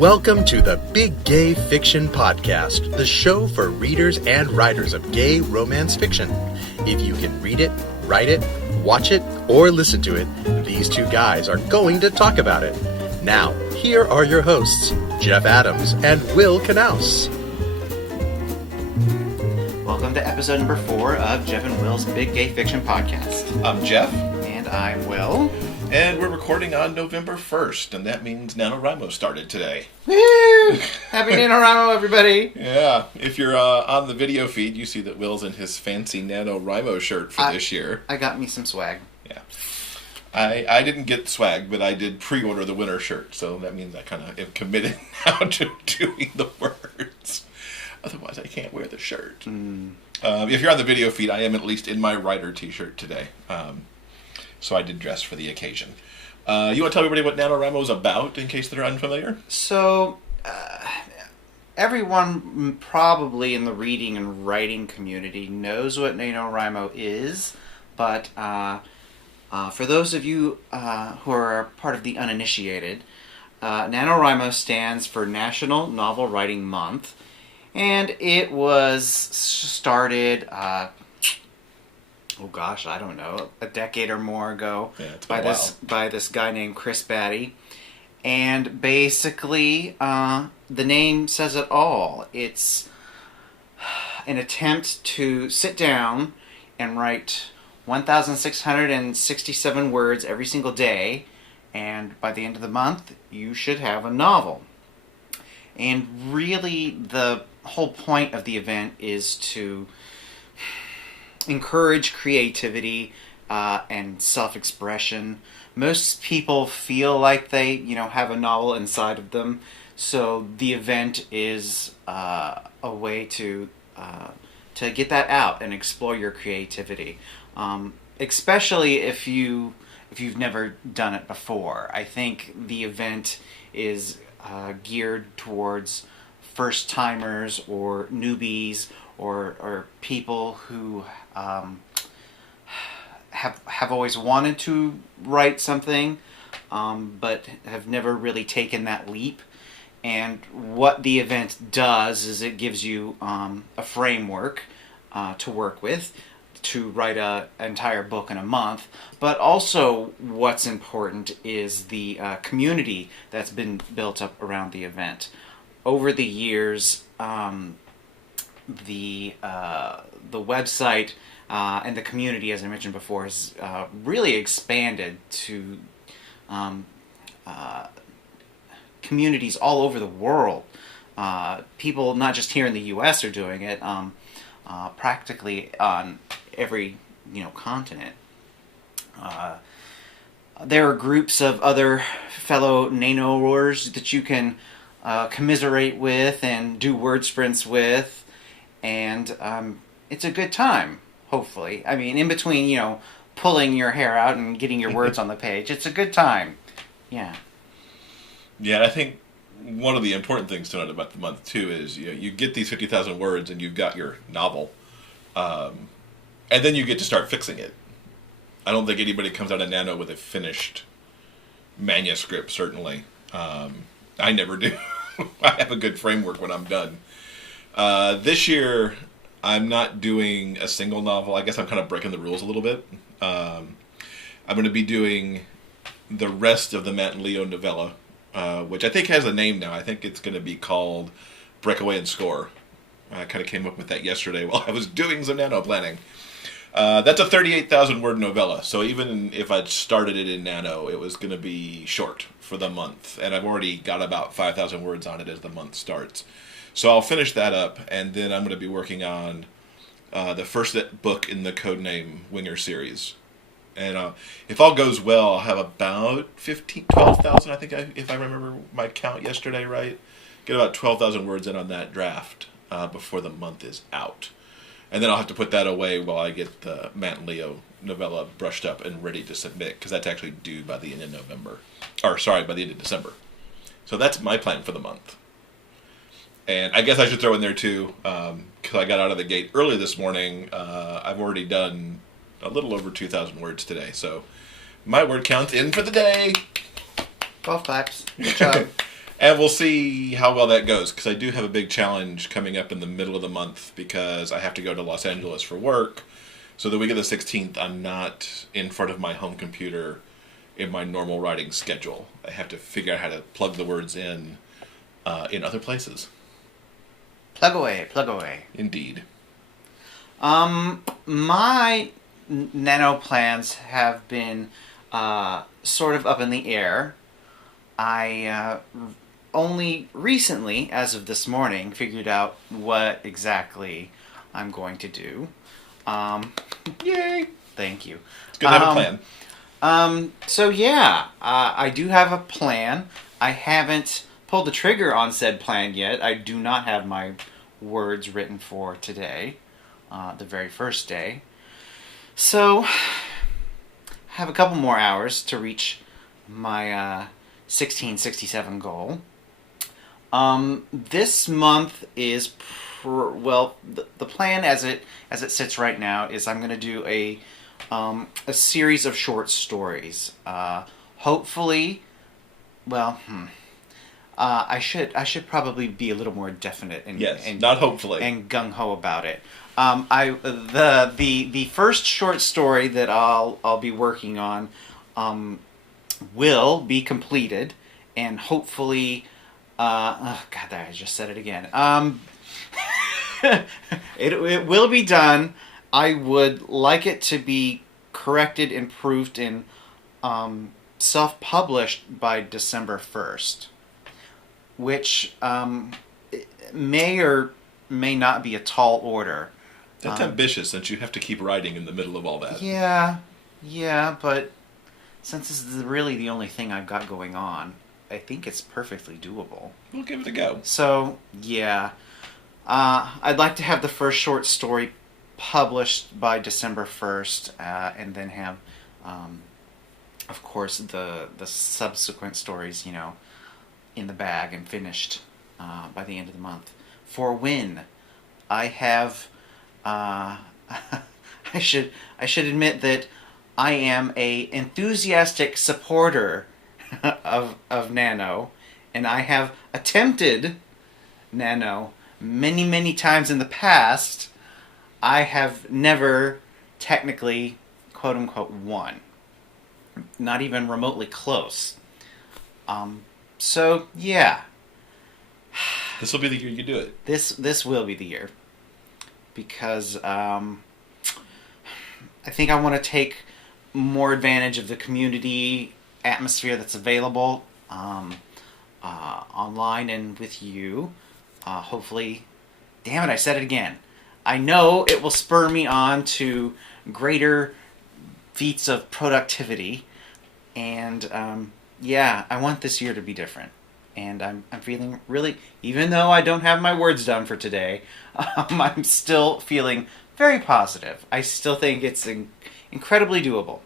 Welcome to the Big Gay Fiction Podcast, the show for readers and writers of gay romance fiction. If you can read it, write it, watch it, or listen to it, these two guys are going to talk about it. Now, here are your hosts, Jeff Adams and Will Knaus. Welcome to episode number 4 of Jeff and Will's Big Gay Fiction Podcast. I'm Jeff. And I'm Will. And we're recording on November 1st, and that means NaNoWriMo started today. Woo! Happy NaNoWriMo, everybody! Yeah, if you're on the video feed, you see that Will's in his fancy NaNoWriMo shirt for this year. I got me some swag. Yeah. I didn't get swag, but I did pre-order the winter shirt, so that means I kind of am committed now to doing the words. Otherwise, I can't wear the shirt. If you're on the video feed, I am at least in my writer t-shirt today. So I did dress for the occasion. You want to tell everybody what NaNoWriMo is about, in case they're unfamiliar? So, everyone probably in the reading and writing community knows what NaNoWriMo is, but for those of you who are part of the uninitiated, NaNoWriMo stands for National Novel Writing Month, and it was started... I don't know, a decade or more ago, by this guy named Chris Batty. And basically, the name says it all. It's an attempt to sit down and write 1,667 words every single day, and by the end of the month, you should have a novel. And really, the whole point of the event is to encourage creativity and self-expression. Most people feel like they, have a novel inside of them, so the event is a way to get that out and explore your creativity. Especially if you've never done it before. I think the event is geared towards first-timers or newbies or people who have always wanted to write something, but have never really taken that leap. And what the event does is it gives you a framework to work with to write an entire book in a month. But also what's important is the community that's been built up around the event. Over the years, the website and the community, as I mentioned before, has really expanded to communities all over the world. People not just here in the U.S. are doing it, practically on every continent. There are groups of other fellow NaNoWrers that you can commiserate with and do word sprints with. And it's a good time, hopefully. I mean, in between, pulling your hair out and getting your words on the page, it's a good time. Yeah. Yeah, I think one of the important things to note about the month, too, is you get these 50,000 words and you've got your novel. And then you get to start fixing it. I don't think anybody comes out of Nano with a finished manuscript, certainly. I never do. I have a good framework when I'm done. This year, I'm not doing a single novel. I guess I'm kind of breaking the rules a little bit. I'm going to be doing the rest of the Matt and Leo novella, which I think has a name now. I think it's going to be called Breakaway and Score. I kind of came up with that yesterday while I was doing some nano planning. That's a 38,000 word novella, so even if I'd started it in Nano, it was going to be short for the month, and I've already got about 5,000 words on it as the month starts. So I'll finish that up, and then I'm going to be working on the first book in the Codename Winger series. And if all goes well, I'll have about 12,000, I think, if I remember my count yesterday right. Get about 12,000 words in on that draft before the month is out. And then I'll have to put that away while I get the Matt and Leo novella brushed up and ready to submit, because that's actually due by the end of by the end of December. So that's my plan for the month. And I guess I should throw in there, too, because I got out of the gate early this morning. I've already done a little over 2,000 words today. So my word count's in for the day. Golf claps. Good job. And we'll see how well that goes, because I do have a big challenge coming up in the middle of the month, because I have to go to Los Angeles for work. So the week of the 16th, I'm not in front of my home computer in my normal writing schedule. I have to figure out how to plug the words in other places. Plug away, plug away. Indeed. My nano plans have been sort of up in the air. I only recently, as of this morning, figured out what exactly I'm going to do. Yay! Thank you. It's good to have a plan. So yeah, I do have a plan. I haven't pulled the trigger on said plan yet. I do not have my words written for today, the very first day. So, I have a couple more hours to reach my 1667 goal. This month is the plan as it sits right now is I'm going to do a series of short stories. Hopefully, I should probably be a little more definite and not hopefully, and gung ho about it. The first short story that I'll be working on will be completed, and hopefully, oh God, I just said it again. It will be done. I would like it to be corrected, improved, and self-published by December 1st, which may or may not be a tall order. That's ambitious, since you have to keep writing in the middle of all that. Yeah, but since this is really the only thing I've got going on, I think it's perfectly doable. We'll give it a go. So, yeah. I'd like to have the first short story published by December 1st, and then have, of course, the subsequent stories, in the bag and finished by the end of the month. For when I have, I should admit that I am a enthusiastic supporter of Nano, and I have attempted Nano many, many times in the past. I have never technically, quote unquote, won. Not even remotely close. So yeah. This will be the year you do it. This will be the year, because I think I want to take more advantage of the community atmosphere that's available online and with you. Hopefully, damn it, I said it again. I know it will spur me on to greater feats of productivity, and I want this year to be different. And I'm feeling really, even though I don't have my words done for today, I'm still feeling very positive. I still think it's incredibly doable.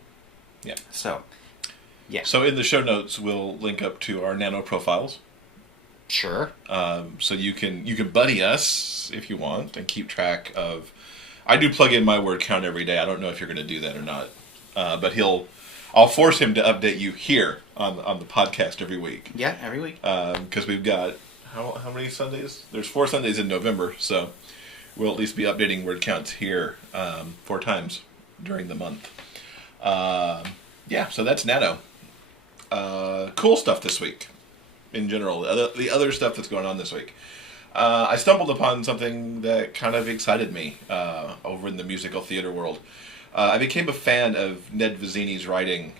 Yeah. So, yeah. So in the show notes, we'll link up to our Nano profiles. Sure. So you can buddy us if you want and keep track of. I do plug in my word count every day. I don't know if you're going to do that or not, but I'll force him to update you here on the podcast every week. Yeah, every week. Because we've got how many Sundays? There's 4 Sundays in November, so we'll at least be updating word counts here 4 times during the month. So that's Nano. Cool stuff this week. In general, the other stuff that's going on this week. I stumbled upon something that kind of excited me over in the musical theater world. I became a fan of Ned Vizzini's writing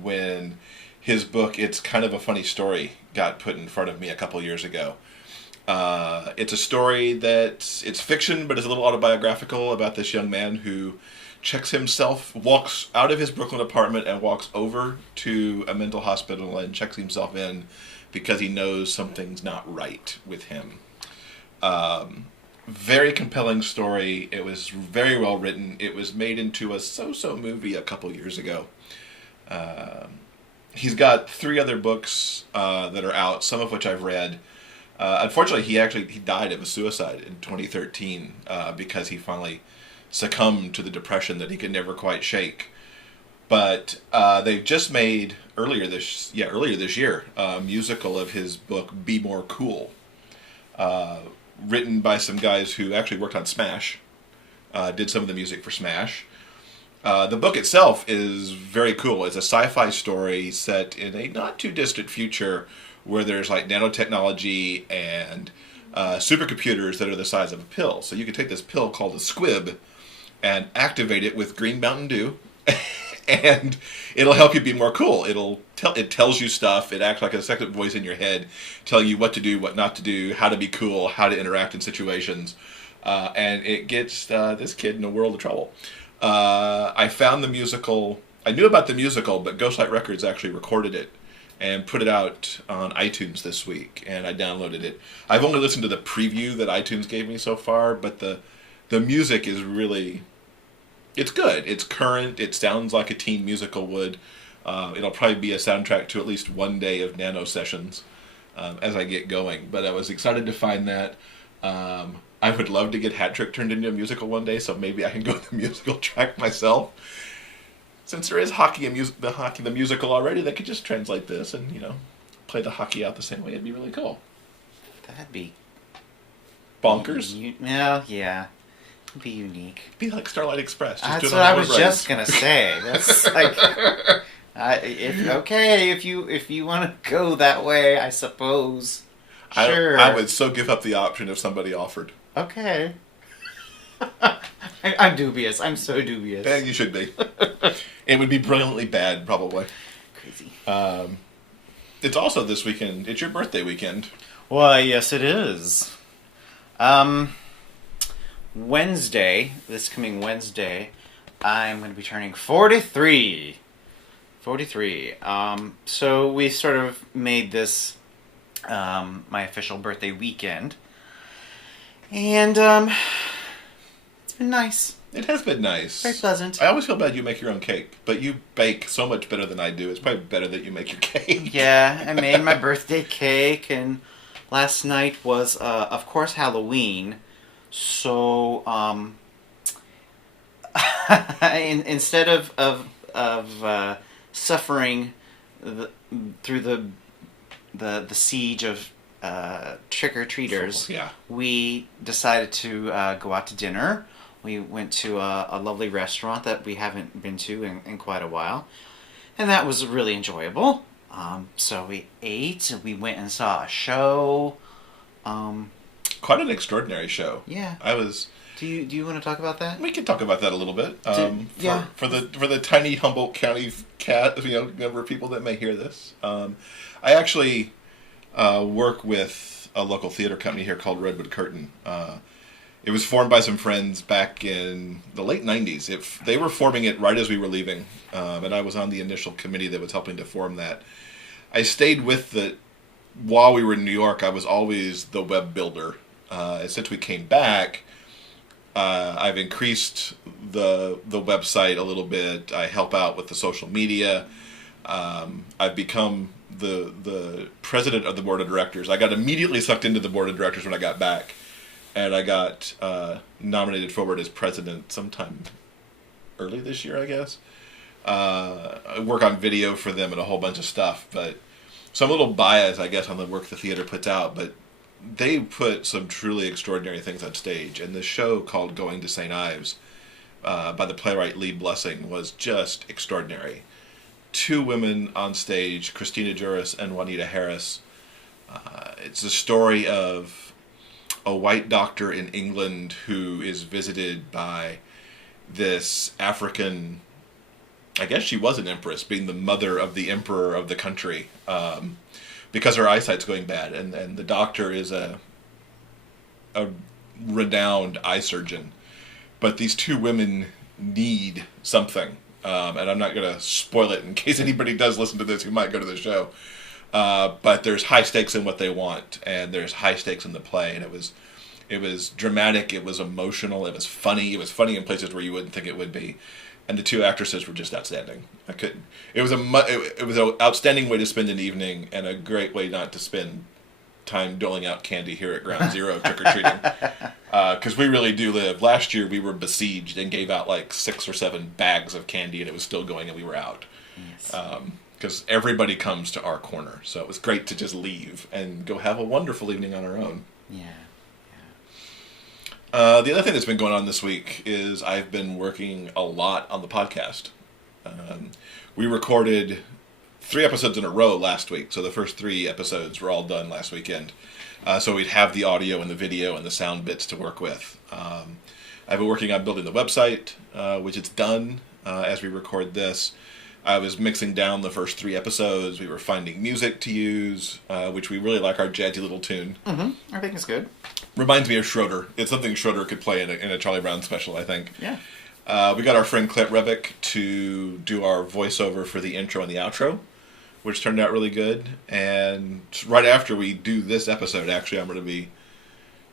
when his book, It's Kind of a Funny Story, got put in front of me a couple years ago. It's a story it's fiction, but it's a little autobiographical about this young man who walks out of his Brooklyn apartment and walks over to a mental hospital and checks himself in because he knows something's not right with him. Very compelling story. It was very well written. It was made into a so-so movie a couple years ago. He's got 3 other books that are out, some of which I've read. Unfortunately, he died of a suicide in 2013 because he finally succumbed to the depression that he could never quite shake. But they've just made earlier this year a musical of his book Be More Cool, written by some guys who actually worked on Smash, did some of the music for Smash. The book itself is very cool. It's a sci-fi story set in a not too distant future where there's like nanotechnology and supercomputers that are the size of a pill. So you can take this pill called a squib and activate it with green Mountain Dew, and it'll help you be more cool. It tells you stuff. It acts like a second voice in your head, telling you what to do, what not to do, how to be cool, how to interact in situations, and it gets this kid in a world of trouble. I found the musical. I knew about the musical, but Ghostlight Records actually recorded it and put it out on iTunes this week, and I downloaded it. I've only listened to the preview that iTunes gave me so far, but the music is really, it's good. It's current. It sounds like a teen musical would. It'll probably be a soundtrack to at least one day of Nano sessions as I get going. But I was excited to find that. I would love to get Hat Trick turned into a musical one day, so maybe I can go the musical track myself. Since there is the musical already, they could just translate this and, play the hockey out the same way. It'd be really cool. That'd be bonkers. Yeah. It'd be unique. Be like Starlight Express. That's what I was just gonna say. That's like, if you want to go that way, I suppose. Sure. I would so give up the option if somebody offered. Okay. I'm dubious. I'm so dubious. Yeah, you should be. It would be brilliantly bad, probably. Crazy. It's also this weekend. It's your birthday weekend. Why, yes, it is. Wednesday, this coming Wednesday, I'm going to be turning 43. 43. So we sort of made this my official birthday weekend. And it's been nice. It has been nice. Very pleasant. I always feel bad you make your own cake, but you bake so much better than I do. It's probably better that you make your cake. Yeah, I made my birthday cake, and last night was, of course, Halloween. So, instead of suffering through the siege of trick-or-treaters, Yeah. we decided to go out to dinner. We went to a lovely restaurant that we haven't been to in quite a while, and that was really enjoyable. So we ate, we went and saw a show. Quite an extraordinary show. Yeah. Do you want to talk about that? We can talk about that a little bit. Yeah. For the tiny Humboldt County number of people that may hear this, I actually work with a local theater company here called Redwood Curtain. It was formed by some friends back in the late 90s. They were forming it right as we were leaving, and I was on the initial committee that was helping to form that. I stayed with while we were in New York, I was always the web builder. Since we came back, I've increased the website a little bit. I help out with the social media. I've become the president of the board of directors. I got immediately sucked into the board of directors when I got back, and I got nominated forward as president sometime early this year, I guess. I work on video for them and a whole bunch of stuff, but so I'm a little biased, I guess, on the work the theater puts out, but they put some truly extraordinary things on stage, and this show called Going to St. Ives by the playwright Lee Blessing was just extraordinary. 2 women on stage, Christina Juris and Juanita Harris. It's a story of a white doctor in England who is visited by this African, I guess she was an empress, being the mother of the emperor of the country, because her eyesight's going bad, and the doctor is a renowned eye surgeon. But these 2 women need something, and I'm not going to spoil it in case anybody does listen to this who might go to the show. But there's high stakes in what they want, and there's high stakes in the play, and it was dramatic, it was emotional, it was funny in places where you wouldn't think it would be, and the 2 actresses were just outstanding. It was an outstanding way to spend an evening, and a great way not to spend time doling out candy here at Ground Zero trick-or-treating. Because we really do live. Last year we were besieged and gave out like 6 or 7 bags of candy, and it was still going and we were out. Yes. Because everybody comes to our corner. So it was great to just leave and go have a wonderful evening on our own. Yeah. The other thing that's been going on this week is I've been working a lot on the podcast. We recorded 3 episodes in a row last week, so the first 3 episodes were all done last weekend. So we'd have the audio and the video and the sound bits to work with. I've been working on building the website, which it's done as we record this. I was mixing down the first 3 episodes. We were finding music to use, which we really like our jazzy little tune. Mm-hmm. I think it's good. Reminds me of Schroeder. It's something Schroeder could play in a Charlie Brown special, I think. Yeah. We got our friend Clint Rebick to do our voiceover for the intro and the outro, which turned out really good. And right after we do this episode, actually, I'm going to be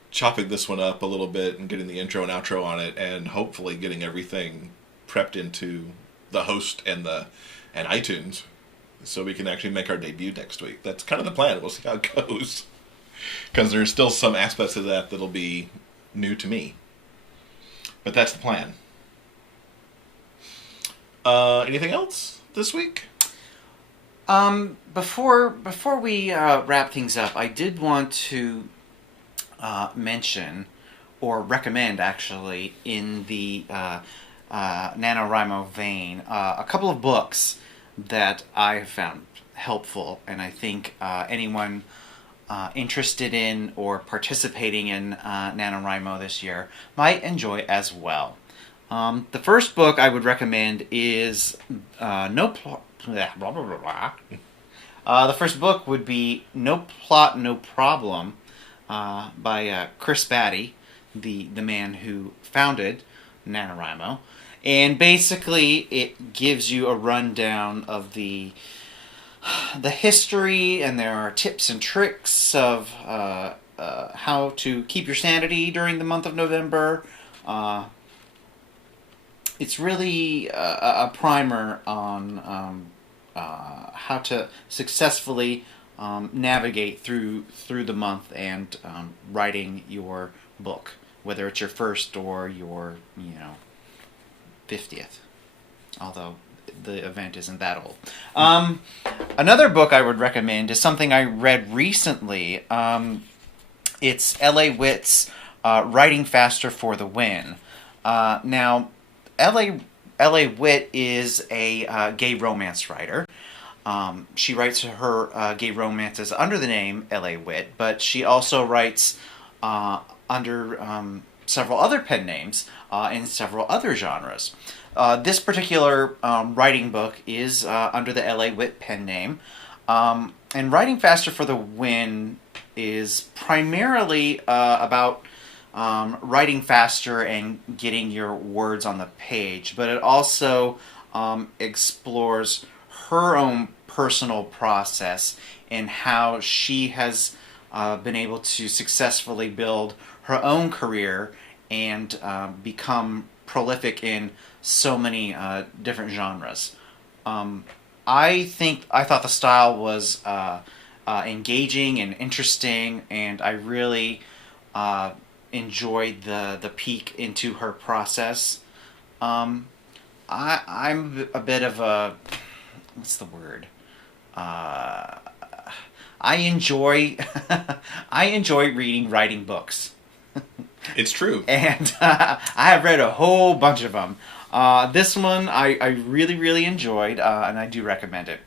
chopping this one up a little bit and getting the intro and outro on it, and hopefully getting everything prepped into the host and iTunes, so we can actually make our debut next week. That's kind of the plan. We'll see how it goes, because there's still some aspects of that that'll be new to me. But that's the plan. Anything else this week? Before we wrap things up, I did want to mention, or recommend actually, in the NaNoWriMo vein, a couple of books that I have found helpful, and I think anyone interested in or participating in NaNoWriMo this year might enjoy as well. The first book I would recommend is The first book would be No Plot, No Problem by Chris Batty, the man who founded NaNoWriMo. And basically it gives you a rundown of the history, and there are tips and tricks of how to keep your sanity during the month of November. It's really a primer on how to successfully navigate through the month and writing your book, whether it's your first or your 50th, although the event isn't that old. Another book I would recommend is something I read recently. It's L.A. Witt's Writing Faster for the Win. Now, L.A. Witt is a gay romance writer. She writes her gay romances under the name L.A. Witt, but she also writes under several other pen names in several other genres. This particular writing book is under the L.A. Witt pen name. And Writing Faster for the Win is primarily about writing faster and getting your words on the page, but it also explores her own personal process and how she has been able to successfully build her own career and become prolific in so many different genres. I thought the style was engaging and interesting, and I really enjoyed the peek into her process. I'm a bit of a, what's the word? I enjoy writing books. It's true. And I have read a whole bunch of them. This one I really, really enjoyed, and I do recommend it.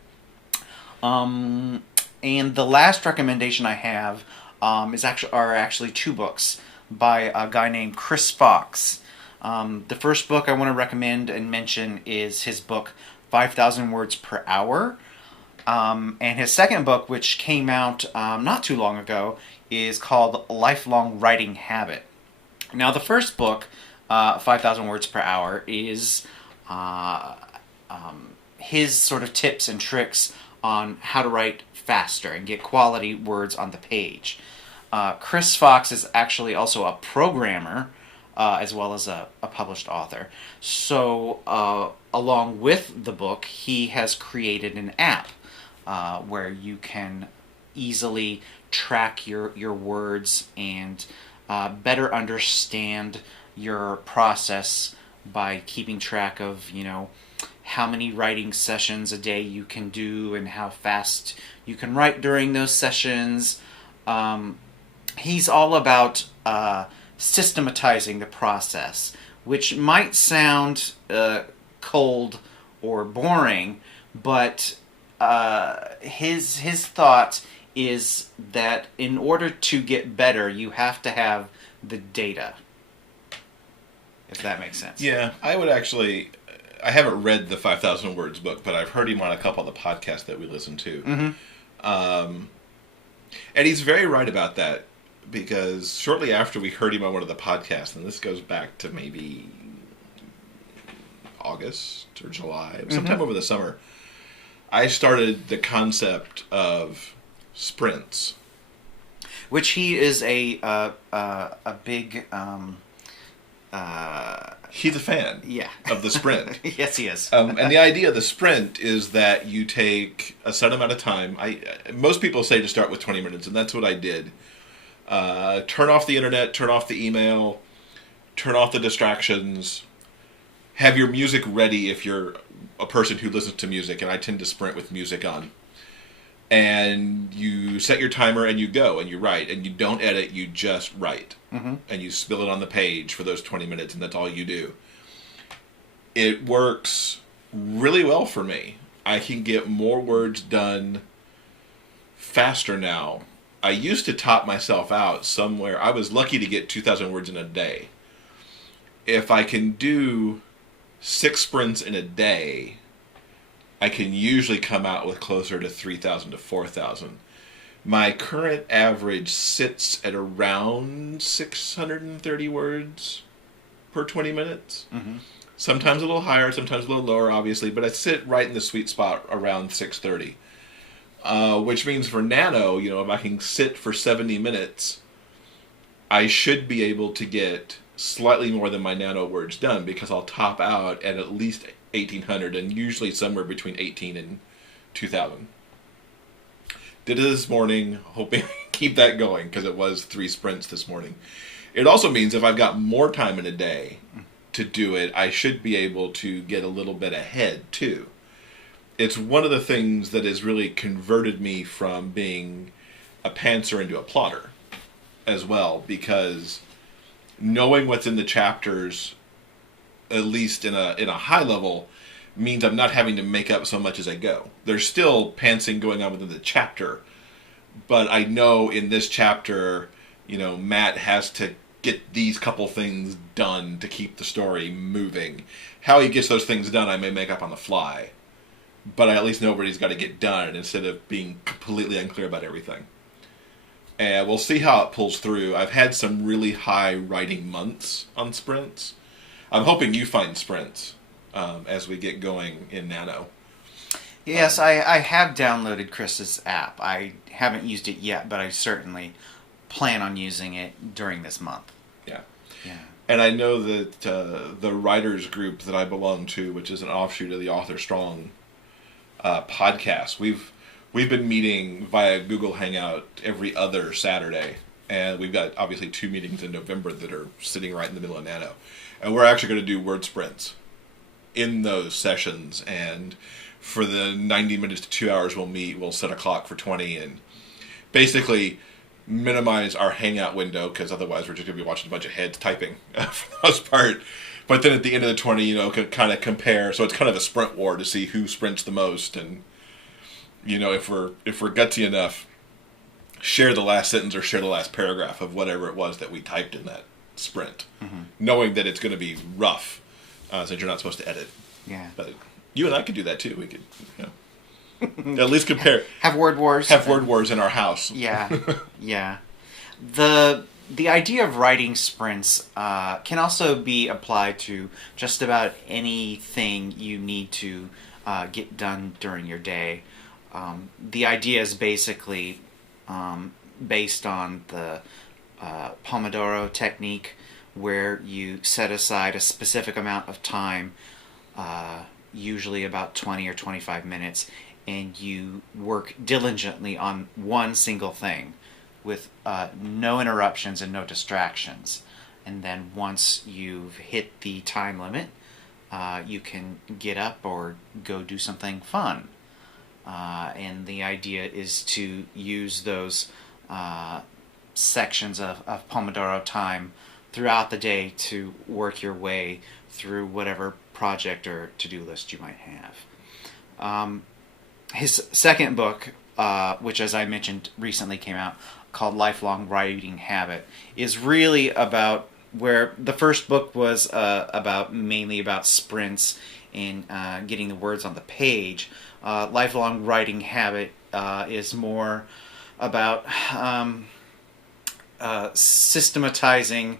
And the last recommendation I have are actually 2 books by a guy named Chris Fox. The first book I want to recommend and mention is his book 5,000 Words Per Hour. And his second book, which came out not too long ago, is called Lifelong Writing Habit. Now, the first book, 5,000 Words Per Hour, is his sort of tips and tricks on how to write faster and get quality words on the page. Chris Fox is actually also a programmer, as well as a published author. So, along with the book, he has created an app where you can easily track your words and better understand your process by keeping track of, how many writing sessions a day you can do and how fast you can write during those sessions. He's all about systematizing the process, which might sound cold or boring, but his thought is that in order to get better, you have to have the data. If that makes sense. Yeah, I haven't read the 5,000 Words book, but I've heard him on a couple of the podcasts that we listen to. Mm-hmm. And he's very right about that, because shortly after we heard him on one of the podcasts, and this goes back to maybe August or July, sometime over the summer, I started the concept of sprints. Which he is a big... He's a fan of the sprint. Yes, he is. And the idea of the sprint is that you take a set amount of time. Most people say to start with 20 minutes, and that's what I did. Turn off the internet, turn off the email, turn off the distractions. Have your music ready if you're a person who listens to music, and I tend to sprint with music on. And you set your timer and you go and you write, and you don't edit, you just write. Mm-hmm. And you spill it on the page for those 20 minutes, and that's all you do. It works really well for me. I can get more words done faster now. I used to top myself out somewhere. I was lucky to get 2,000 words in a day. If I can do 6 sprints in a day, I can usually come out with closer to 3,000 to 4,000. My current average sits at around 630 words per 20 minutes. Mm-hmm. Sometimes a little higher, sometimes a little lower, obviously, but I sit right in the sweet spot around 630. Which means for Nano, if I can sit for 70 minutes, I should be able to get slightly more than my Nano words done, because I'll top out at least 1,800, and usually somewhere between 18 and 2,000. Did it this morning, hoping I can keep that going, because it was 3 sprints this morning. It also means if I've got more time in a day to do it, I should be able to get a little bit ahead, too. It's one of the things that has really converted me from being a pantser into a plotter as well, because knowing what's in the chapters, at least in a high level, means I'm not having to make up so much as I go. There's still pantsing going on within the chapter, but I know in this chapter, Matt has to get these couple things done to keep the story moving. How he gets those things done, I may make up on the fly, but I at least know what he's got to get done instead of being completely unclear about everything. And we'll see how it pulls through. I've had some really high writing months on sprints. I'm hoping you find sprints as we get going in Nano. Yes, I have downloaded Chris's app. I haven't used it yet, but I certainly plan on using it during this month. Yeah. Yeah. And I know that the writers group that I belong to, which is an offshoot of the Author Strong podcast, we've been meeting via Google Hangout every other Saturday. And we've got, obviously, 2 meetings in November that are sitting right in the middle of Nano. And we're actually going to do word sprints in those sessions. And for the 90 minutes to 2 hours we'll meet, we'll set a clock for 20 and basically minimize our hangout window, because otherwise we're just going to be watching a bunch of heads typing for the most part. But then at the end of the 20, can kind of compare. So it's kind of a sprint war to see who sprints the most. And, if we're gutsy enough, share the last sentence or share the last paragraph of whatever it was that we typed in that sprint, knowing that it's going to be rough, since you're not supposed to edit. Yeah. But you and I could do that too. We could, at least compare. Have word wars. Have word wars in our house. Yeah, yeah. The idea of writing sprints can also be applied to just about anything you need to get done during your day. The idea is basically based on the Pomodoro technique, where you set aside a specific amount of time, usually about 20 or 25 minutes, and you work diligently on one single thing with no interruptions and no distractions. And then once you've hit the time limit, you can get up or go do something fun. And the idea is to use those sections of Pomodoro time throughout the day to work your way through whatever project or to-do list you might have. His second book, which as I mentioned recently came out, called Lifelong Writing Habit, is really about where the first book was mainly about sprints and getting the words on the page. Lifelong Writing Habit is more about systematizing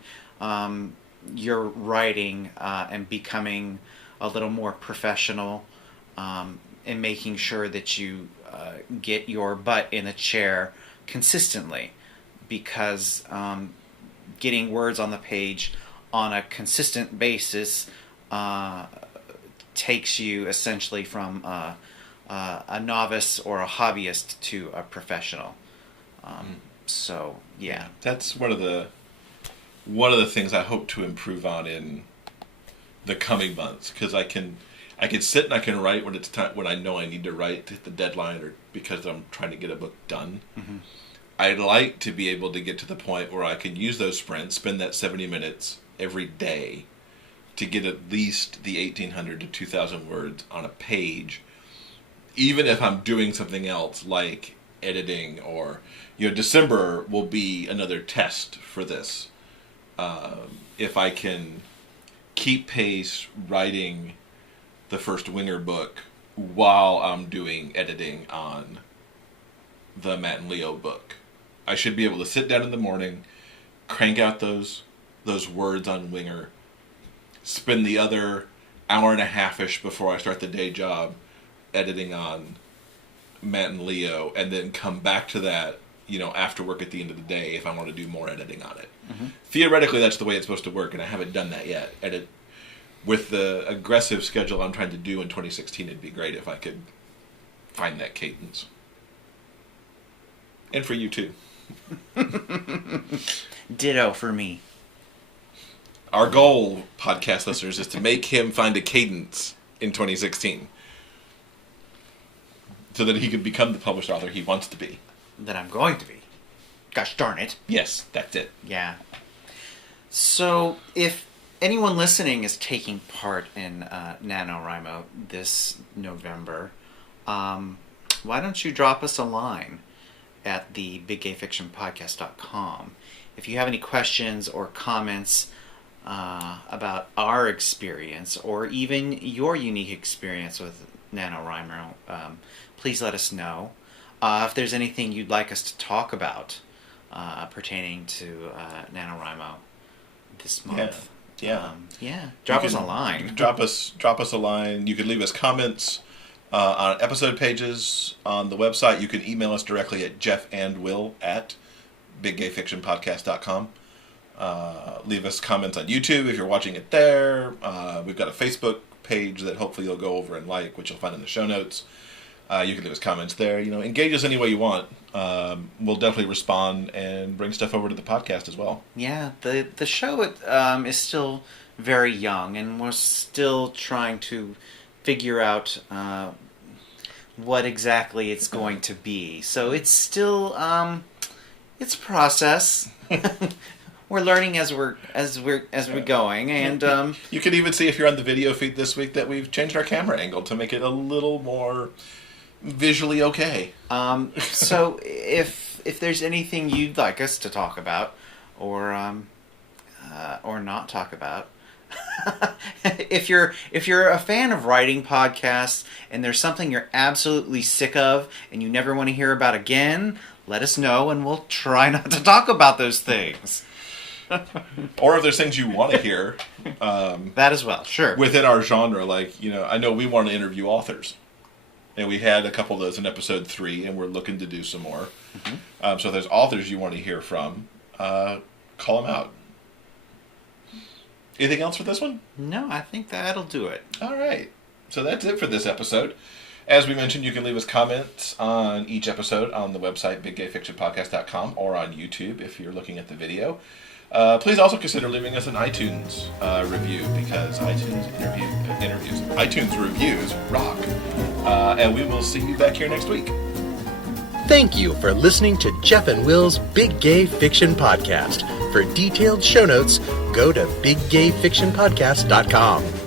your writing and becoming a little more professional, and making sure that you get your butt in a chair consistently, because getting words on the page on a consistent basis takes you essentially from a novice or a hobbyist to a professional. So yeah, that's one of the things I hope to improve on in the coming months, because I can sit and I can write when it's time, when I know I need to write to hit the deadline or because I'm trying to get a book done. Mm-hmm. I'd like to be able to get to the point where I can use those sprints, spend that 70 minutes every day to get at least the 1,800 to 2,000 words on a page, even if I'm doing something else like editing or, December will be another test for this. If I can keep pace writing the first Winger book while I'm doing editing on the Matt and Leo book, I should be able to sit down in the morning, crank out those words on Winger, spend the other hour and a half-ish before I start the day job editing on Matt and Leo, and then come back to that, after work at the end of the day if I want to do more editing on it. Mm-hmm. Theoretically, that's the way it's supposed to work, and I haven't done that yet. With the aggressive schedule I'm trying to do in 2016, it'd be great if I could find that cadence. And for you, too. Ditto for me. Our goal, podcast listeners, is to make him find a cadence in 2016 so that he could become the published author he wants to be. That I'm going to be. Gosh darn it. Yes, that's it. Yeah. So, if anyone listening is taking part in NaNoWriMo this November, why don't you drop us a line at the BigGayFictionPodcast.com. If you have any questions or comments about our experience, or even your unique experience with NaNoWriMo, please let us know. If there's anything you'd like us to talk about pertaining to NaNoWriMo this month. Yeah. Drop us a line. Drop us a line. You could leave us comments on episode pages on the website. You can email us directly at jeffandwill@biggayfictionpodcast.com. Leave us comments on YouTube if you're watching it there. We've got a Facebook page that hopefully you'll go over and like, which you'll find in the show notes. You can leave us comments there. Engage us any way you want. We'll definitely respond and bring stuff over to the podcast as well. Yeah, the show is still very young, and we're still trying to figure out what exactly it's going to be. So it's still it's a process. We're learning as we're going, and you can even see if you're on the video feed this week that we've changed our camera angle to make it a little more visually okay. So if there's anything you'd like us to talk about, or not talk about, if you're a fan of writing podcasts and there's something you're absolutely sick of and you never want to hear about again, let us know and we'll try not to talk about those things. Or if there's things you want to hear, that as well, sure. Within our genre, I know we want to interview authors, and we had a couple of those in episode 3, and we're looking to do some more. Mm-hmm. So if there's authors you want to hear from, call them out. Anything else for this one? No, I think that'll do it. All right. So that's it for this episode. As we mentioned, you can leave us comments on each episode on the website, biggayfictionpodcast.com, or on YouTube if you're looking at the video. Please also consider leaving us an iTunes review, because iTunes reviews rock. And we will see you back here next week. Thank you for listening to Jeff and Will's Big Gay Fiction Podcast. For detailed show notes, go to biggayfictionpodcast.com.